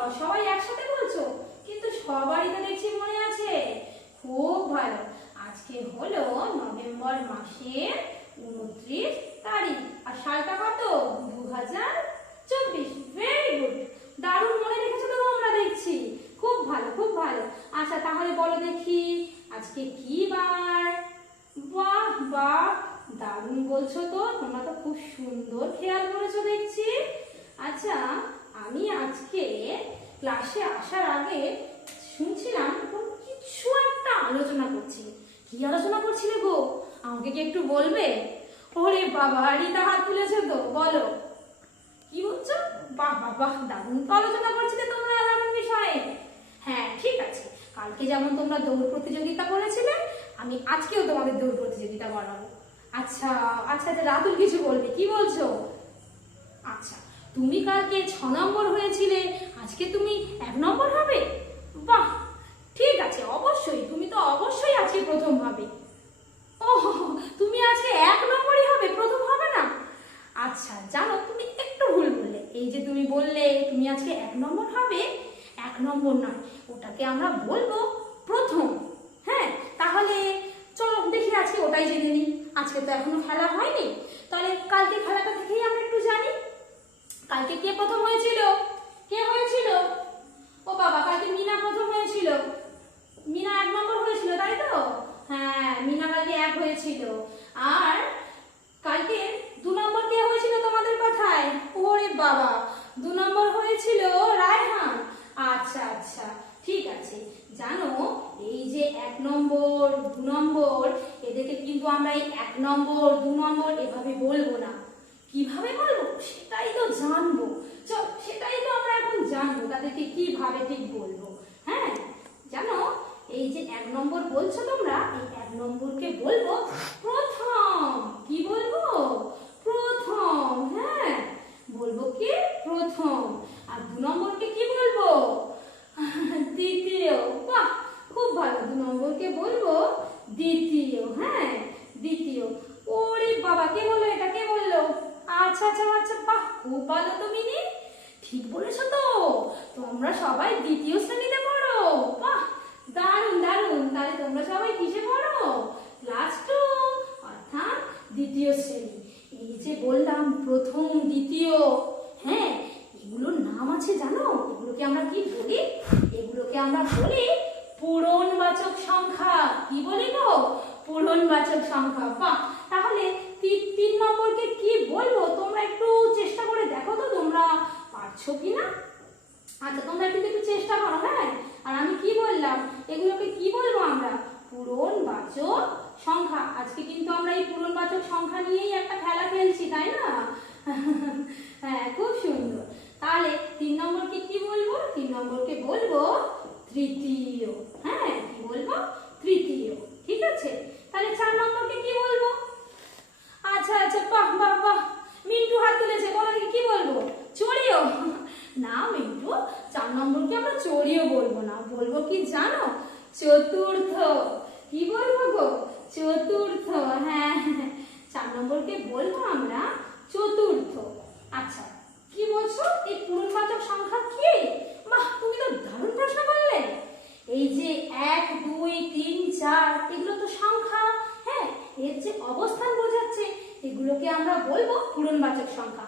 বাবা, সবাই একসাথে বলছো, কিন্তু সবারই তো দেখছি মনে আছে। খুব ভালো। আজকে হলো নভেম্বর মাসের 29 তারিখ, আর সালটা কত? 2024। ভেরি গুড, দারুণ মনে রেখেছো তো তোমরা দেখছি। খুব ভালো, খুব ভালো। আচ্ছা তাহলে বলো দেখি, আজকে কি বার? বাহ বাহ, দারুণ বলছো তো, তোমরা তো খুব সুন্দর খেয়াল করেছো দেখছি। আচ্ছা, আমি আজকে ক্লাসে আসার আগে শুনছিলাম কিছু একটা আলোচনা করছি। কি আলোচনা করছিলে গো? আমাকে কি একটু বলবে? ওরে বাবা, রিতা হাত তুলেছে তো, বলো কি বলছো? বাহ বাহ বাহ, দারুণ তো আলোচনা করছিলে তোমরা দারুণ বিষয়ে। হ্যাঁ ঠিক আছে, কালকে যেমন তোমরা দৌড় প্রতিযোগিতা করেছিলে, আমি আজকেও তোমাদের দৌড় প্রতিযোগিতা করাবো। আচ্ছা আচ্ছা আচ্ছা, রাতুল কিছু বলবে, কি বলছো? আচ্ছা, তুমি কালকে 6 নম্বর হয়েছিলে, আজকে তুমি 1 নম্বর হবে? বাহ, ঠিক আছে, অবশ্যই তুমি তো অবশ্যই আজকে প্রথম হবে। ও, তুমি আজকে 1 নম্বরই হবে, প্রথম হবে না? আচ্ছা জানো, তুমি একটু ভুল বললে। এই যে তুমি বললে তুমি আজকে 1 নম্বর হবে, 1 নম্বর নয়, ওটাকে আমরা বলবো প্রথম। হ্যাঁ, তাহলে চলো দেখি আজকে ওটাই জেনে নিই। আজকে তো এখনো খেলা হয়নি, তাহলে কালকে খেলাটা থেকেই আমরা একটু জানি। কালকে কে প্রথম হয়েছিল? কে হয়েছিল? ও বাবা, কালকে মিনা প্রথম হয়েছিল। মিনা 1 নম্বর হয়েছিল, তাই তো? হ্যাঁ, মিনা কালকে 1 হয়েছিল। আর কালকে 2 নম্বর কে হয়েছিল তোমাদের কথায়? ওরে বাবা, 2 নম্বর হয়েছিল রায়হান। আচ্ছা আচ্ছা, ঠিক আছে। জানো, এই যে 1 নম্বর 2 নম্বর, এদেরকে কিন্তু আমরা এই 1 নম্বর 2 নম্বর এভাবে বলবো না। কিভাবে বলবো সেটাই তো জানবো। চল, সেটাই তো আমরা এখন জানবো, তাদেরকে কিভাবে ঠিক বলবো। হ্যাঁ, জানো, এই যে 1 নম্বর বলছো তোমরা, এই 1 নম্বরকে বলবো প্রথম। কি বলবো? প্রথম। হ্যাঁ, বলবো কি? প্রথম। আর 2 নম্বরকে কি বলবো? দ্বিতীয়। বাহ, খুব ভালো, 2 নম্বরকে বলবো দ্বিতীয়। হ্যাঁ, দ্বিতীয়। ওরে বাবা, কে বললো এটা? কে বললো? আচ্ছা আচ্ছা আচ্ছা, বাহ, খুব ভালো তো মিনি, ঠিক বলেছো তো। তোমরা সবাই দ্বিতীয় শ্রেণীতে পড়ো। বাহ, দারুণ দারুণ। তাহলে তোমরা সবাই কিসে পড়ো? ক্লাস 2, অর্থাৎ দ্বিতীয় শ্রেণী। এই যে বললাম প্রথম দ্বিতীয়, হ্যাঁ, এগুলোর নাম আছে জানো? এগুলোকে আমরা কি বলি? এগুলোকে আমরা বলি পূরণবাচক সংখ্যা। কি বলি গো? পূরণবাচক সংখ্যা। বাহ, তাহলে 3 নম্বরকে কি বলবো? তোমরা একটু চেষ্টা করে দেখো তো, তোমরা পারছো কিনা। আচ্ছা, তোমরা কিন্তু একটু চেষ্টা করো। হ্যাঁ, আর আমি কি বললাম, এগুলোকে কি বলবো আমরা? পূরণবাচক সংখ্যা। আজকে কিন্তু আমরা এই পূরণবাচক সংখ্যা নিয়েই একটা খেলা খেলছি, তাই না? হ্যাঁ, খুব সুন্দর। তাহলে 3 নম্বরকে কি বলবো? 3 নম্বরকে বলবো তৃতীয়। হ্যাঁ, কি বলবো? তৃতীয়। ঠিক আছে। তাহলে 4 নম্বরকে কি বলবো? আচ্ছা আচ্ছা, বাহ বাহ বাহ, মিন্টু হাত তুলেছে, বলো দেখি কি বলবো? চড়িও? না মিন্টু, 4 নম্বরকে আমরা চড়িও বলবো না, বলবো কি জানো? চতুর্থ। কি বলবো গো? চতুর্থ। হ্যাঁ, 4 নম্বরকে বলবো আমরা চতুর্থ। আচ্ছা, কি বলছো? এই পূরণবাচক সংখ্যা কি? বাহ, তুমি তো দারুণ প্রশ্ন করলে। এই যে 1 2 3 4, এগুলো তো সংখ্যা। হ্যাঁ, এর যে অবস্থান বোঝাচ্ছে, এগুলোকে আমরা বলবো পূরণবাচক সংখ্যা।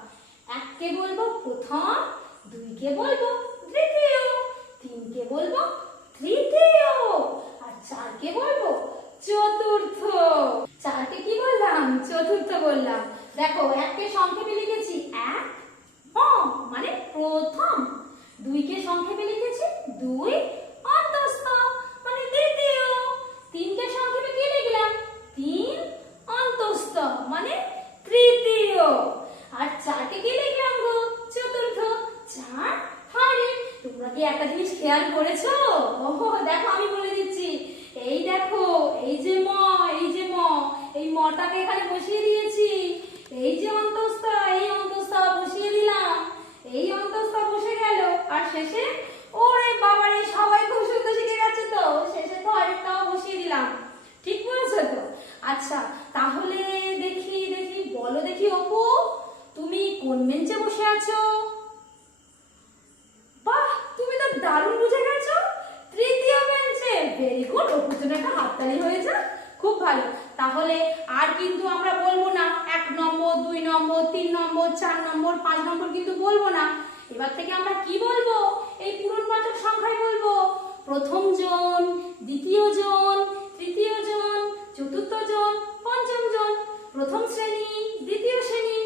1 কে বলবো প্রথম, 2 কে বলবো দ্বিতীয়, 3 কে বলবো তৃতীয়, আর 4 কে বলবো চতুর্থ। 4 কে কি বললাম? চতুর্থ বললাম। দেখো, 1 কে সংক্ষেপে লিখেছি 1 মানে প্রথম। 2 কে সংক্ষেপে লিখেছি 2 অন্তস্থ মানে দ্বিতীয়। 3 কে সংক্ষেপে কি লিখলাম? 3 অন্তস্থ মানে তৃতীয়। আর 4 কে কি লিখলাম গো? চতুর্থ। 4 হাঁড়ি। তোমরা কি একটা জিনিস খেয়াল করেছো? ওহো, দেখো আমি বলে দিচ্ছি। এই দেখো, এই যে ম, এই যে ম, এই মটাকে এখানে বসিয়ে দিয়েছি। এই যে অন্তস্থ, এই অন্তস্থ বসিয়ে দিলাম। এই অন্তস্থ বসে গেল, আর শেষে ওরে বাবারে, সবাই খুব সুন্দর শিখে গেছে তো, শেষে তো আরেকটাও বসিয়ে দিলাম। ঠিক বলেছো তো? আচ্ছা, তাহলে দেখি দেখি, বলো দেখি অপু, তুমি কোন বেঞ্চে বসে আছো? বাহ, তুমি তাহলে আর কিন্তু আমরা বলবো না 1 নম্বর 2 নম্বর 3 নম্বর 4 নম্বর 5 নম্বর কিন্তু বলবো না। এবার থেকে আমরা কি বলবো? এই পূরণবাচক সংখ্যায় বলবো প্রথম জন, দ্বিতীয় জন, তৃতীয় জন, চতুর্থ জন, পঞ্চম জন, প্রথম শ্রেণী, দ্বিতীয় শ্রেণী,